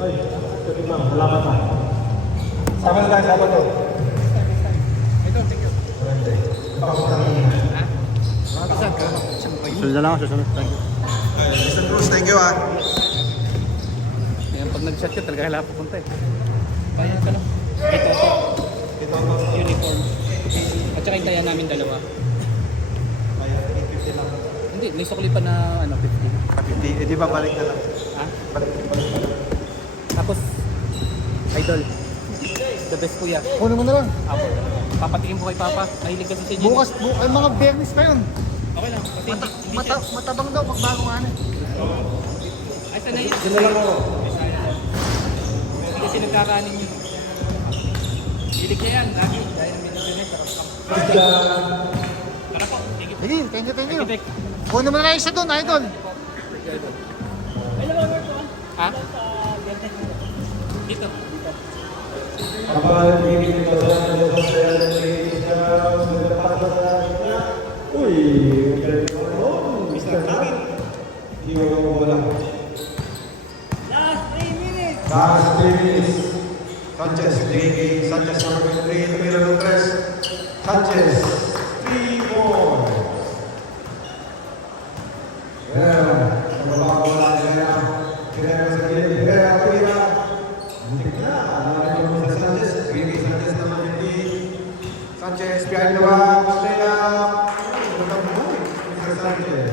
Ay, ito ma'am, salamat pa. Sama na tayo sa apat to. Ito, thank you. Sunod na lang ako, susunod. Thank you. Mr. Cruz, thank you ah. Ngayon, pag nag-shot ka, talaga kailangan pupunta eh. Bayan ka lang. Ito. Uniform. At saka hintayan namin dalawa. Bayan, 850 lang. Hindi, may sukli pa na 50. 50, di ba balik na lang? Ha? Balik na lang. Tapos, idol. The best kuya. Kunin mo na lang. Ako. Papatingin po kay Papa. Mahilig kasi si Jenny. Bukas, ay mga bernis pa yun. Okay lang. Kasi hindi siya. Matabang daw, magbago nga na. Ay, sanay yun. Sino lang ako? Hindi kasi nagkakanin yun. Hilig niya yan. Lagi. Dahil namin na sinet. Tara po. Sige, thank you. Thank you. Kunin mo na lang isa doon, idol. Ha? Dito. Kapag hindi ko sa uy, Mr. Kami. Hindi ko wala. Last 3 minutes. Sanchez, Sanchez number 3, Camilo Lopez. Sanchez, 3 more. Herrera, sa baba ko wala Herrera. Herrera sa gilid, Herrera, Herrera. Muntik na, nalagay ko sa Sanchez. Sanchez naman 50. Sanchez, behind the back, Herrera. Mr. Sanchez.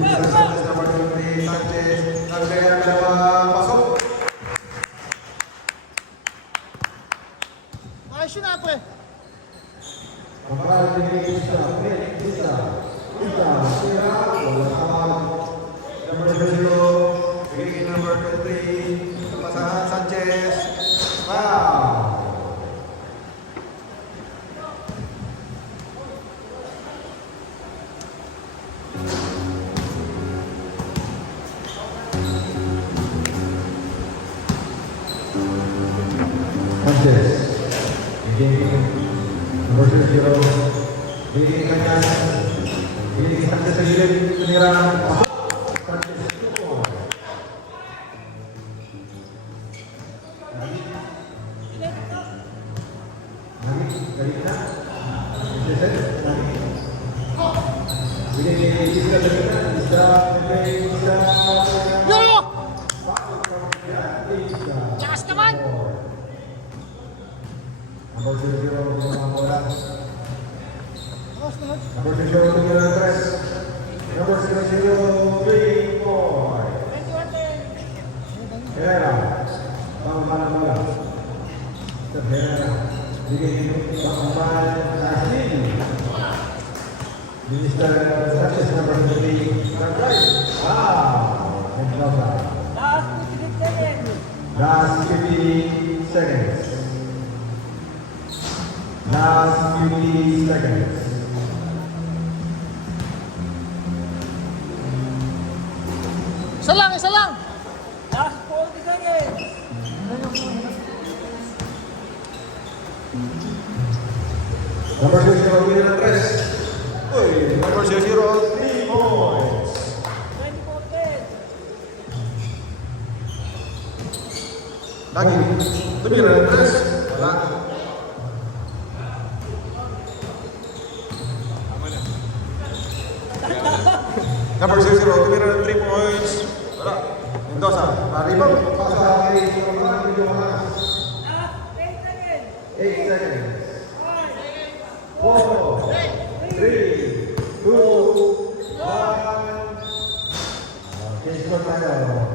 Mr. Sanchez number 20, Sanchez. Herrera, dalawa, pasok. Ayos yun na, pre. Kapag isa, number 0, beginning number 23, pasahan Sanchez. Wow! Sanchez, beginning number 0, beginning kanya, beginning Sanchez sa gilid, penirang Sanchez. Yo! Number 00, tumama bola. Tapos na. Number 00, tumira ng 3. Number 00, 3 point. Herrera. Pangumpan ng bola. Herrera. Bigay dito. Pangumpan ng Ashley. Minister Sanchez, number 3. Right. Last 50 seconds. Last 50 seconds. Isa lang, isa lang. Last 40 seconds. Number 00, winner ng 3. Uy, number 00, 3 points. 24 10. Lagi, tumira ng 3. Wala. Number 00, tumira ng 3 points. Wala. Mendoza, rebound. Pasa kay Sumaran, medyo malas. Last 8 seconds. 8 seconds. 5, 4, 3, 2, 1. Change ko tayo.